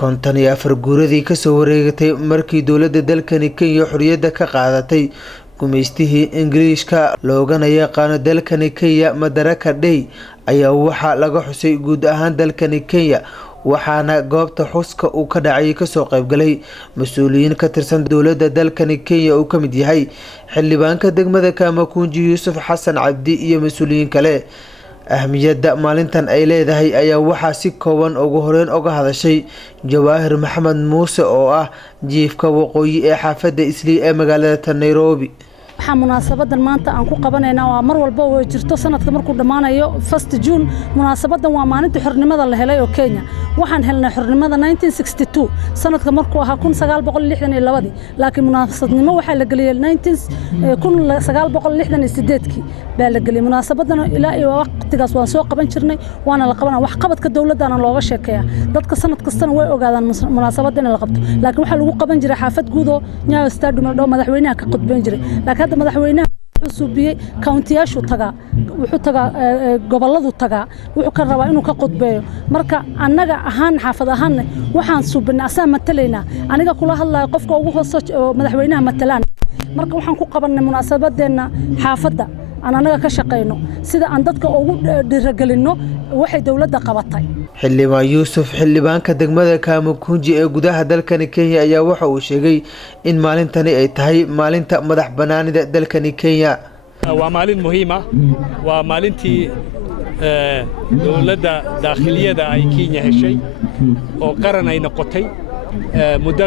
konton iyo afar guuradii kasoo wareegatay markii dowladda dalkani Kenya xorriyadda ka qaadatay gumeystihii Ingiriiska loogana yaqaano dalkani Kenya Madaraka Day ayaa waxaa laga xusay guud ahaan dalkani Kenya waxaana goobta xuska uu ka dhacay kasoo qaybgalay mas'uuliyiin ka tirsan dowladda dalkani Kenya oo kamid yahay xildhibaanka degmada Kamakunji Yuusuf Xasan Cabdi iyo mas'uuliyiin kale. ahmiyadda maalintan ay leedahay ayaa waxaa si kooban ugu horeyn uga hadashay Jawaahir Maxamed Muuse oo ah jiifka waqooyi ee xaafadda Islii ee magaalada Nairobi. waxaa munaasabadan maanta aan ku qabanaynaa waa mar walba oo jirto sanadka markuu dhamaanayo 1 June munaasabadan waa maalinta xornimada la helay oo Kenya waxaan helnay xornimada 1962 sanadka markuu ahaa 1962 laakiin munaasabadnimo waxaa la galiyay 1968 baa la galiyay munaasabadan ilaa iyo waqtigaas waan soo qaban jirnay waana la qabanaa wax qabadka dawladana looga sheekeeyaa dadka sanad kastana way ogaadaan munaasabadan la qabto laakiin waxa lagu qaban jiray xaafad guud oo Nyayo Stadium oo madaxweynaha ka qodbeen jiray laakiin madaxweynaha xusubiyay county-yaashu wuxuu tagaa goboladu tagaa wuxuu ka rabaa inuu ka qodbeeyo marka annaga ahaan xaafad ahaan waxaan subinaa asaan mataleynaa aniga kula hadlayo qofka ugu hooseeyo madaxweynaha matalaan marka waxaan ku qabanay munaasabadeena xaafadda anaga ka shaqeyno sida aan dadka ugu dhiragelino waxay dawladda qabatay. xildhibaan Yuusuf xildhibaanka degmada Kamakunji ee gudaha dalkani Kenya ayaa waxa uu sheegay in maalintani ay tahay maalinta madax banaanida dalkani Kenya. waa maalin muhiim ah waa maalintii dawladda daakhiliyada ay Kenya heshay oo qaran ay noqotay muddo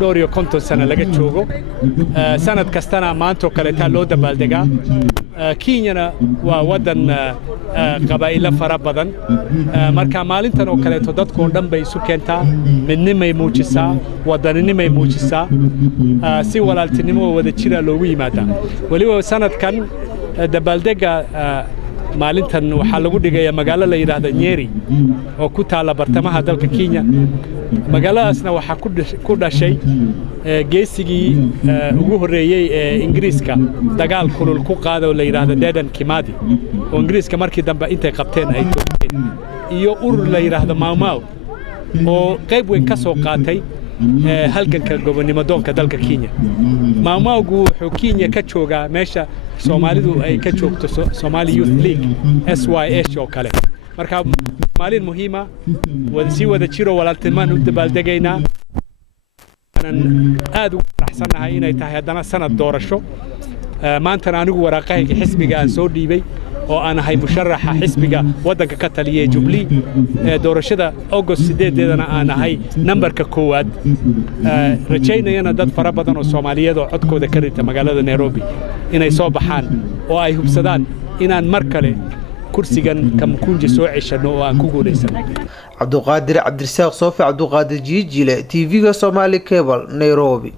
dhowr iyo 50 sano laga joogo sanad kastana maanta kale taa loo dabaaldegaa Kenyana waa wadan qabaa'ilo fara badan marka maalintan oo kale dadku dhan bay isu keentaa midnimay muujisaa wadaninimay muujisaa si walaaltinimo wada jira loogu yimaada waliba sanadkan dabaaldega maalintan waxaa lagu dhigayaa magaalo la yiraahdo Nyeri oo ku taala bartamaha dalka Kenya magaaladaasna waxaa ku dhashay geesigii ugu horeeyay ee Ingiriiska dagaal kulul ku qaaday oo la yiraahdo Dedan Kimathi oo Ingiriiska markii dambe intay qabteen ay toogteen iyo urur la yiraahdo Mau Mau oo qayb weyn ka soo qaatay halganka gobonimo doonka dalka Kenya. Mau Mau-gu wuxuu Kenya ka joogaa meesha Soomaalidu ay ka joogto Somali Youth League SYH oo kale marka maalin muhiim ah si wada jiro walaaltinimo u dabaaldegaynaa aad ugu faraxsanahay inay tahay haddana sanad doorasho maanta anigu waraaqahayga xisbiga aan soo dhiibay oo aan ahay musharaxa xisbiga wadanka ka taliyay Jubilee doorashada August 8-deedana aan ahay numberka koowaad rajaynayna dad fara badan oo Soomaaliyeed oo codkooda ka rita magaalada Nairobi inay soo baxaan oo ay hubsadaan inaan mar kale kursigan Kamakunji soo ceshano oo aan ku guuleysano. Cabduqaadir Cabdirasaaq Soofi Cabduqaadir Jiijile TV-ga Somali Cable Nairobi.